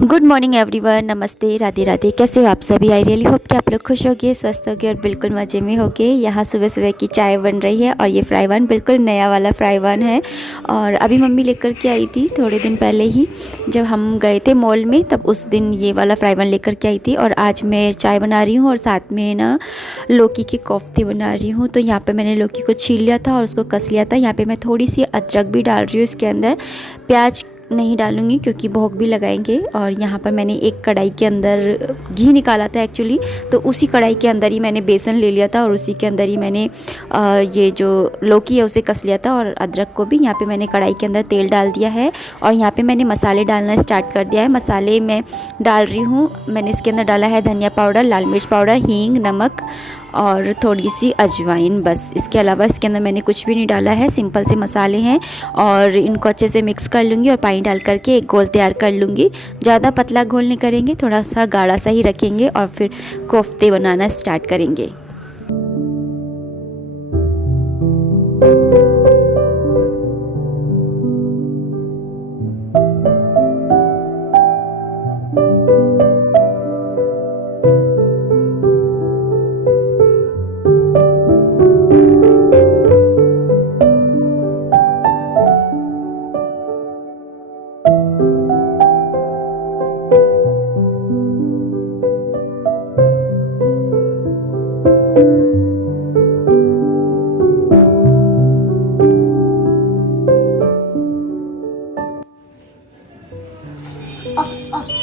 Good morning everyone, नमस्ते, राधे राधे। कैसे हो आप सभी? आई रियली होप कि आप लोग खुश होगे, स्वस्थ होगे और बिल्कुल मज़े में होगे। यहाँ सुबह सुबह की चाय बन रही है और ये फ्राई वन बिल्कुल नया वाला फ्राई वन है। और अभी मम्मी लेकर के आई थी थोड़े दिन पहले ही, जब हम गए थे मॉल में, तब उस दिन ये वाला फ्राई वन लेकर के आई थी। और आज मैं चाय बना रही हूँ और साथ में ना लौकी के कोफ्ते बना रही हूँ। तो यहाँ पर मैंने लौकी को छील लिया था और उसको कस लिया था। यहाँ पर मैं थोड़ी सी अदरक भी डाल रही हूँ इसके अंदर, प्याज नहीं डालूँगी क्योंकि भोग भी लगाएंगे। और यहाँ पर मैंने एक कढ़ाई के अंदर घी निकाला था एक्चुअली, तो उसी कढ़ाई के अंदर ही मैंने बेसन ले लिया था और उसी के अंदर ही मैंने ये जो लौकी है उसे कस लिया था। और अदरक को भी यहाँ पे मैंने कढ़ाई के अंदर तेल डाल दिया है और यहाँ पे मैंने मसाले डालना स्टार्ट कर दिया है। मसाले मैं डाल रही हूँ, मैंने इसके अंदर डाला है धनिया पाउडर, लाल मिर्च पाउडर, हींग, नमक और थोड़ी सी अजवाइन, बस। इसके अलावा इसके अंदर मैंने कुछ भी नहीं डाला है, सिंपल से मसाले हैं। और इनको अच्छे से मिक्स कर लूँगी और पानी डाल करके एक घोल तैयार कर लूँगी। ज़्यादा पतला घोल नहीं करेंगे, थोड़ा सा गाढ़ा सा ही रखेंगे और फिर कोफ्ते बनाना स्टार्ट करेंगे।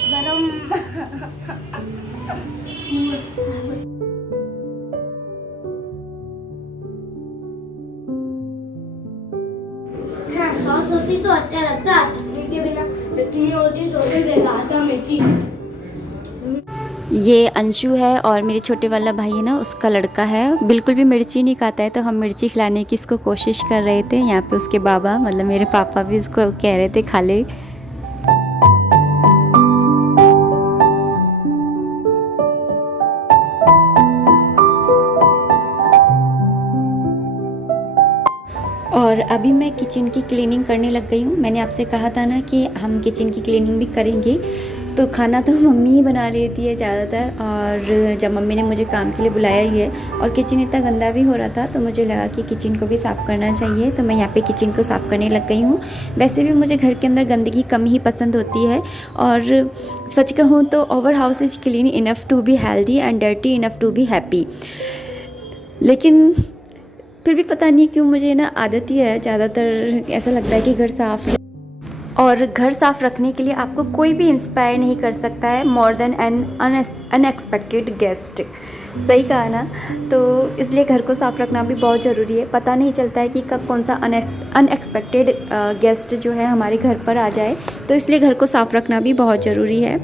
गरम। सॉस होती तो अच्छा लगता, चटनी के बिना। चटनी होती तो भी बेकार था। मिर्ची। ये अंशु है और मेरे छोटे वाला भाई है ना, उसका लड़का है, बिल्कुल भी मिर्ची नहीं खाता है। तो हम मिर्ची खिलाने की इसको कोशिश कर रहे थे। यहाँ पे उसके बाबा, मतलब मेरे पापा भी इसको कह रहे थे खा ले। और अभी मैं किचन की क्लीनिंग करने लग गई हूँ। मैंने आपसे कहा था ना कि हम किचन की क्लीनिंग भी करेंगे। तो खाना तो मम्मी ही बना लेती है ज़्यादातर, और जब मम्मी ने मुझे काम के लिए बुलाया ही है और किचन इतना गंदा भी हो रहा था, तो मुझे लगा कि किचन को भी साफ़ करना चाहिए। तो मैं यहाँ पे किचन को साफ़ करने लग गई हूँ। वैसे भी मुझे घर के अंदर गंदगी कम ही पसंद होती है, और सच कहूँ तो our house is clean enough to be healthy and dirty enough to be happy. लेकिन फिर भी पता नहीं क्यों मुझे ना आदत ही है, ज़्यादातर ऐसा लगता है कि घर साफ़। और घर साफ़ रखने के लिए आपको कोई भी इंस्पायर नहीं कर सकता है more than N unexpected guest. सही कहा ना? तो इसलिए घर को साफ़ रखना भी बहुत ज़रूरी है। पता नहीं चलता है कि कब कौन सा अनएक्सपेक्टेड गेस्ट जो है हमारे घर पर आ जाए, तो इसलिए घर को साफ़ रखना भी बहुत ज़रूरी है।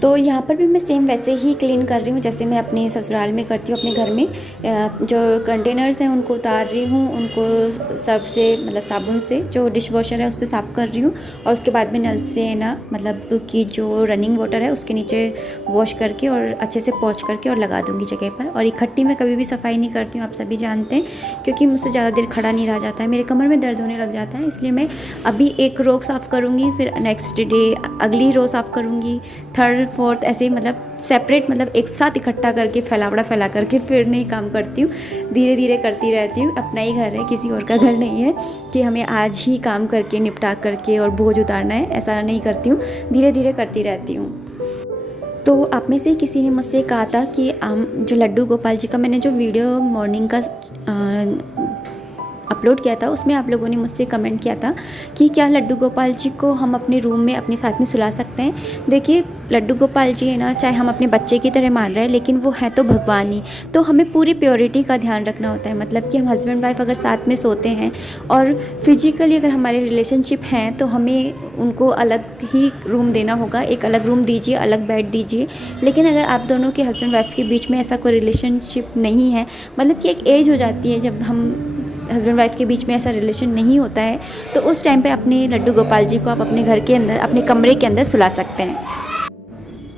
तो यहाँ पर भी मैं सेम वैसे ही क्लीन कर रही हूँ जैसे मैं अपने ससुराल में करती हूँ। अपने घर में जो कंटेनर्स हैं उनको उतार रही हूँ, उनको सर्फ से, मतलब साबुन से, जो डिश वॉशर है उससे साफ़ कर रही हूँ। और उसके बाद में नल से ना, मतलब कि जो रनिंग वाटर है उसके नीचे वॉश करके और अच्छे से पोंछ करके और लगा दूँगी जगह पर। और इकट्ठी मैं कभी भी सफाई नहीं करती हूँ, आप सभी जानते हैं, क्योंकि मुझसे ज़्यादा देर खड़ा नहीं रहा जाता है, मेरे कमर में दर्द होने लग जाता है। इसलिए मैं अभी एक रो साफ़ करूँगी, फिर नेक्स्ट डे अगली रो साफ़ करूँगी, थर्ड फोर्थ ऐसे ही, मतलब सेपरेट, मतलब एक साथ इकट्ठा करके फैला करके फिर नहीं काम करती हूँ। धीरे धीरे करती रहती हूँ। अपना ही घर है, किसी और का घर नहीं है कि हमें आज ही काम करके निपटा करके और बोझ उतारना है, ऐसा नहीं करती हूँ। धीरे धीरे करती रहती हूँ। तो आप में से किसी ने मुझसे कहा था कि जो लड्डू गोपाल जी का मैंने जो वीडियो मॉर्निंग का अपलोड किया था, उसमें आप लोगों ने मुझसे कमेंट किया था कि क्या लड्डू गोपाल जी को हम अपने रूम में अपने साथ में सुला सकते हैं। देखिए, लड्डू गोपाल जी है ना, चाहे हम अपने बच्चे की तरह मान रहे हैं, लेकिन वो है तो भगवान ही। तो हमें पूरी प्योरिटी का ध्यान रखना होता है। मतलब कि हम हस्बैंड वाइफ अगर साथ में सोते हैं और फिजिकली अगर हमारे रिलेशनशिप हैं, तो हमें उनको अलग ही रूम देना होगा। एक अलग रूम दीजिए, अलग बेड दीजिए। लेकिन अगर आप दोनों के हस्बैंड वाइफ के बीच में ऐसा कोई रिलेशनशिप नहीं है, मतलब कि एक एज हो जाती है जब हम हस्बैंड वाइफ के बीच में ऐसा रिलेशन नहीं होता है, तो उस टाइम पे अपने लड्डू गोपाल जी को आप अपने घर के अंदर, अपने कमरे के अंदर सुला सकते हैं।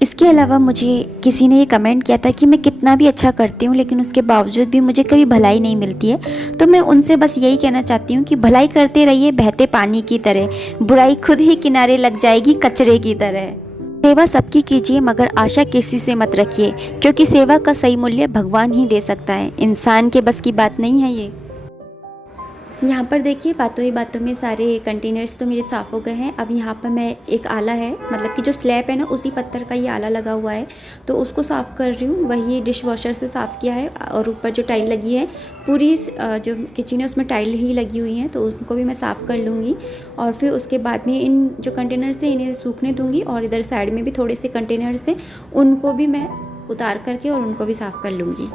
इसके इसके अलावा मुझे किसी ने ये कमेंट किया था कि मैं कितना भी अच्छा करती हूँ लेकिन उसके बावजूद भी मुझे कभी भलाई नहीं मिलती है। तो मैं उनसे बस यही कहना चाहती हूँ कि भलाई करते रहिए बहते पानी की तरह, बुराई खुद ही किनारे लग जाएगी कचरे की तरह। सेवा सबकी कीजिए मगर आशा किसी से मत रखिए, क्योंकि सेवा का सही मूल्य भगवान ही दे सकता है, इंसान के बस की बात नहीं है ये। यहाँ पर देखिए बातों ही बातों में सारे कंटेनर्स तो मेरे साफ़ हो गए हैं। अब यहाँ पर मैं एक आला है, मतलब कि जो स्लैब है ना उसी पत्थर का ये आला लगा हुआ है, तो उसको साफ़ कर रही हूँ। वही डिश वॉशर से साफ़ किया है और ऊपर जो टाइल लगी है पूरी जो किचन है उसमें टाइल ही लगी हुई हैं, तो उनको भी मैं साफ़ कर लूँगी। और फिर उसके बाद में इन जो कंटेनर्स हैं इन्हें सूखने दूँगी, और इधर साइड में भी थोड़े से कंटेनर्स हैं उनको भी मैं उतार करके और उनको भी साफ़ कर लूँगी।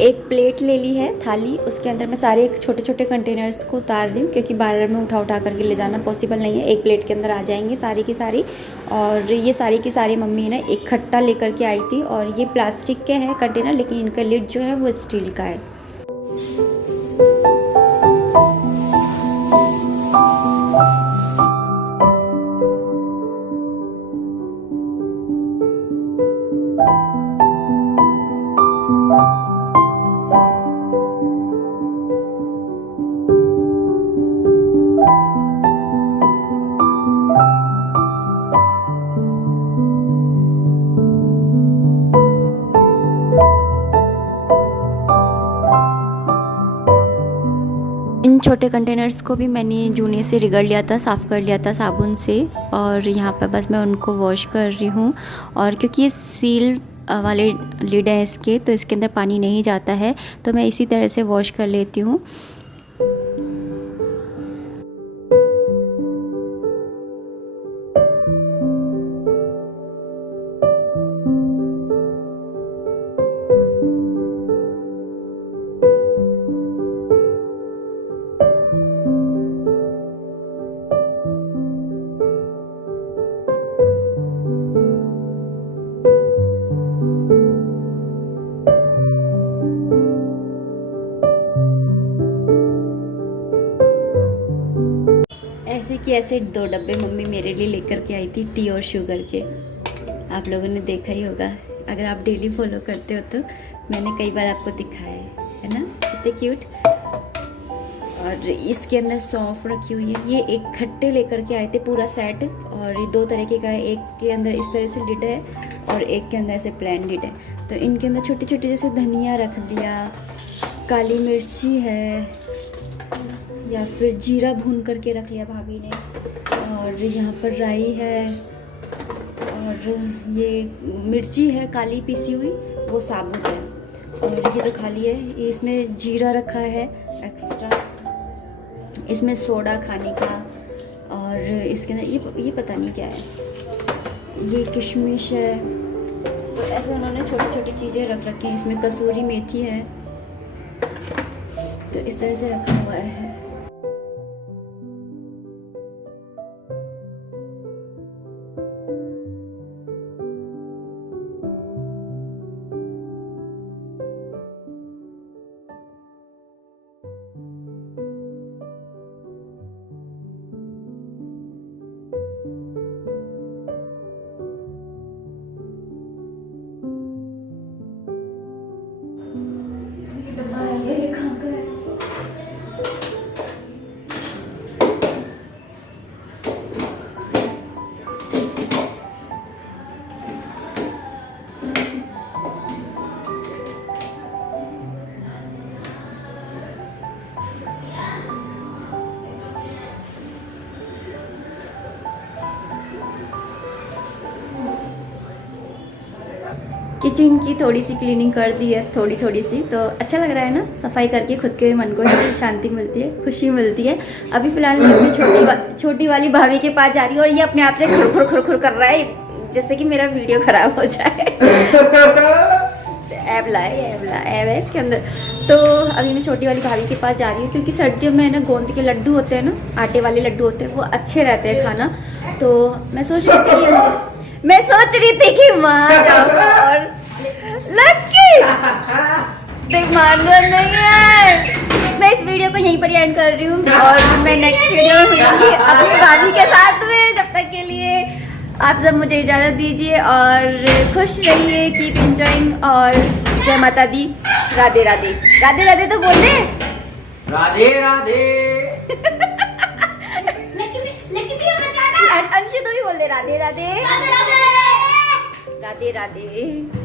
एक प्लेट ले ली है थाली, उसके अंदर मैं सारे छोटे छोटे कंटेनर्स को उतार रही हूँ, क्योंकि बार बार में उठा उठा करके ले जाना पॉसिबल नहीं है। एक प्लेट के अंदर आ जाएंगे सारी की सारी। और ये सारी की सारी मम्मी ने एक खट्टा लेकर के आई थी, और ये प्लास्टिक के हैं कंटेनर, लेकिन इनका लिड जो है वो स्टील का है। इन छोटे कंटेनर्स को भी मैंने जूने से रगड़ लिया था, साफ़ कर लिया था साबुन से, और यहाँ पर बस मैं उनको वॉश कर रही हूँ। और क्योंकि ये सील वाले लिड है इसके, तो इसके अंदर पानी नहीं जाता है, तो मैं इसी तरह से वॉश कर लेती हूँ। ऐसे कि ऐसे 2 डब्बे मम्मी मेरे लिए लेकर के आई थी टी और शुगर के। आप लोगों ने देखा ही होगा, अगर आप डेली फॉलो करते हो तो मैंने कई बार आपको दिखाया है ना, कितने क्यूट। और इसके अंदर सौंफ रखी हुई है। ये एक खट्टे लेकर के आए थे पूरा सेट, और ये 2 तरीके का है। एक के अंदर इस तरह से लिड है और एक के अंदर ऐसे प्लेन लिड है। तो इनके अंदर छोटी छोटी जैसे धनिया रख दिया, काली मिर्ची है, या फिर जीरा भून करके रख लिया भाभी ने, और यहाँ पर राई है, और ये मिर्ची है काली पीसी हुई, वो साबुत है, और ये तो खाली है। इसमें जीरा रखा है एक्स्ट्रा, इसमें सोडा खाने का, और इसके अंदर ये पता नहीं क्या है, ये किशमिश है। तो ऐसे उन्होंने छोटी छोटी चीज़ें रख रखी हैं। इसमें कसूरी मेथी है, तो इस तरह से रखा हुआ है। किचन की थोड़ी सी क्लीनिंग कर दी है, थोड़ी थोड़ी सी, तो अच्छा लग रहा है ना। सफाई करके खुद के मन को शांति मिलती है, खुशी मिलती है। अभी फ़िलहाल मैं अपनी छोटी वाली भाभी के पास जा रही हूँ, और ये अपने आप से खुर खुर खुर खुर कर रहा है, जैसे कि मेरा वीडियो ख़राब हो जाए। ऐब है इसके अंदर। तो अभी मैं छोटी वाली भाभी के पास जा रही हूँ क्योंकि सर्दियों में ना गोंद के लड्डू होते हैं ना, आटे वाले लड्डू होते हैं, वो अच्छे रहते हैं खाना। तो मैं सोच रही थी कि वहाँ जाऊँ और लक्की देख मान नहीं है। मैं इस वीडियो को यहीं पर एंड कर रही हूँ और मैं नेक्स्ट वीडियो में मिलूंगी अपनी भाभी के साथ में। जब तक के लिए आप सब मुझे इजाज़त दीजिए और खुश रहिए, कीप एंजॉइंग और जय माता दी। राधे राधे। राधे राधे तो बोल दे। राधे राधे। लेकिन भी बचाना। अंशु तो भी बोल दे राधे राधे। राधे राधे। राधे राधे।